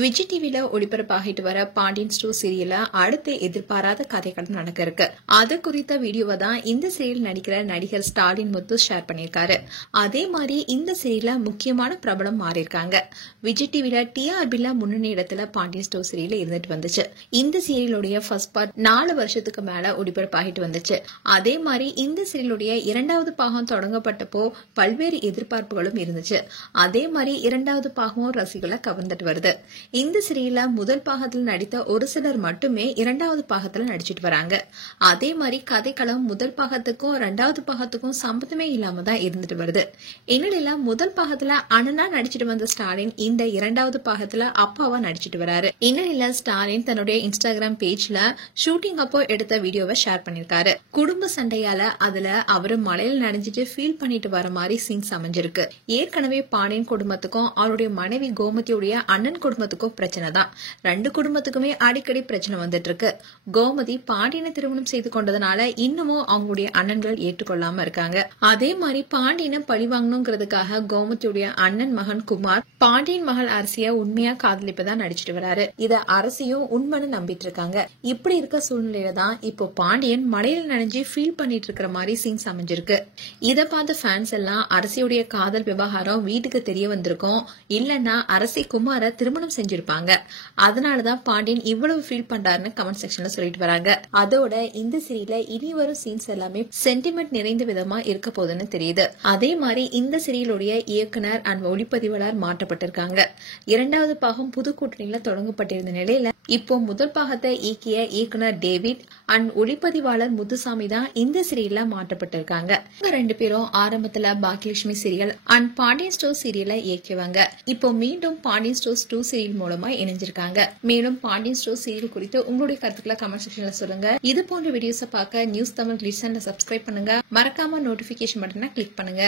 விஜய் டிவில ஒளிபரப்பாகிட்டு வர பாண்டியன் ஸ்டோர் சீரியல்ல அடுத்த எதிர்பாராத கதைகள் நடக்க இருக்கு. அது குறித்த வீடியோவை தான் இந்த சீரியல் நடிக்கிற நடிகர் ஸ்டாலின் முத்து ஷேர் பண்ணியிருக்காரு. அதே மாதிரி இந்த சீரியல்ல முக்கியமான பிரபலம் மாறியிருக்காங்க. விஜய் டிவில டிஆர்பில முன்னணி இடத்துல பாண்டியன் ஸ்டோர் சீரியல் இருந்துட்டு வந்துச்சு. இந்த சீரியலுடைய ஃபர்ஸ்ட் பார்ட் 4 வருஷத்துக்கு மேல ஒளிபரப்பாகிட்டு வந்துச்சு. அதே மாதிரி இந்த சீரியலுடைய 2வது பாகம் தொடங்கப்பட்டப்போ பல்வேறு எதிர்பார்ப்புகளும் இருந்துச்சு. அதே மாதிரி 2வது பாகமும் ரசிகளை கவர்ந்துட்டு வருது. இந்த சீரியல்ல முதல் பாகத்தில் நடித்த ஒரு சிலர் மட்டுமே 2வது பாகத்தில் நடிச்சிட்டு வராங்க. அதே மாதிரி கதைக்களம் முதல் பாகத்துக்கும் 2வது பாகத்துக்கும் சம்பந்தமே இல்லாம தான் இருந்துட்டு வருது. இந்நிலையில முதல் பாகத்துல அண்ணனா நடிச்சிட்டு வந்த ஸ்டாலின் இந்த 2வது பாகத்துல அப்பாவா நடிச்சிட்டு வராரு. இந்நிலையில ஸ்டாலின் தன்னுடைய இன்ஸ்டாகிராம் பேஜ்ல ஷூட்டிங் அப்போ எடுத்த வீடியோவை ஷேர் பண்ணிருக்காரு. குடும்ப சண்டையால அதுல அவரு மலையில நனைஞ்சிட்டு ஃபீல் பண்ணிட்டு வர மாதிரி சீன்ஸ் அமைஞ்சிருக்கு. ஏற்கனவே பாண்டியன் குடும்பத்துக்கும் அவருடைய மனைவி கோமதியுடைய அண்ணன் குடும்பத்துக்கும் பிரச்சனை தான். 2 குடும்பத்துக்குமே அடிக்கடி பிரச்சனை வந்துட்டு இருக்கு. கோமதி பாண்டியனை திருமணம் செய்து கொண்டதுனால இன்னமும் அவங்களுடைய அண்ணன்கள் ஏற்றுக்கொள்ளாம இருக்காங்க. அதே மாதிரி பாண்டியனை பழி வாங்கணுங்கிறதுக்காக கோமதியுடைய அண்ணன் மகன் குமார் பாண்டியன் மகள் அரசிய உண்மையா காதலிப்பதான் நடிச்சிட்டு வராரு. இத அரசியும் உண்மைன்னு நம்பிட்டு இருக்காங்க. இப்படி இருக்க சூழ்நிலையில தான் இப்போ பாண்டியன் மலையில நனைஞ்சு ஃபீல் பண்ணிட்டு இருக்கிற மாதிரி சீன்ஸ் அமைஞ்சிருக்கு. இத பார்த்த ஃபேன்ஸ் எல்லாம் அரசியுடைய காதல் விவகாரம் வீட்டுக்கு தெரிய வந்திருக்கும், இல்லன்னா அரசி குமார திருமணம் செஞ்சிருப்பாங்க, அதனாலதான் பாண்டியன் இவ்வளவு ஃபீல் பண்றாருன்னு கமெண்ட் செக்ஷன்ல சொல்லிட்டு வராங்க. அதோட இந்த சீரியல்ல இனி வரும் சீன்ஸ் எல்லாமே சென்டிமெண்ட் நிறைந்த விதமா இருக்க போதுன்னு தெரியுது. அதே மாதிரி இந்த சீரியலுடைய இயக்குனர் அண்ட் ஒளிப்பதிவாளர் மாற்றப்பட்டிருக்காங்க. 2வது பாகம் புது கூட்டணியில தொடங்கப்பட்டிருந்த நிலையில இப்போ முதல் பாகத்தை இயக்கிய இயக்குனர் டேவிட் அண்ட் ஒளிப்பதிவாளர் முத்துசாமி தான் இந்த சீரியல்ல மாற்றப்பட்டிருக்காங்க. இவங்க 2 பேரும் ஆரம்பத்துல Baakiyalakshmi serial and Pandian store சீரியலை இயக்கியவங்க. இப்போ மீண்டும் பாண்டியன் ஸ்டோர்ஸ் 2 சீரியல் மூலமா இணைஞ்சிருக்காங்க. மேலும் பாண்டியன் ஸ்டோர் சீரியல் குறித்து உங்களுடைய கருத்துக்களை கமெண்ட் செக்ஷன்ல சொல்லுங்க. இது போன்ற வீடியோஸை பார்க்க நியூஸ் தமிழ் கிளிட்ஸ் சேனலை சப்ஸ்கிரைப் பண்ணுங்க. மறக்காம நோட்டிபிகேஷன் பட்டனை கிளிக் பண்ணுங்க.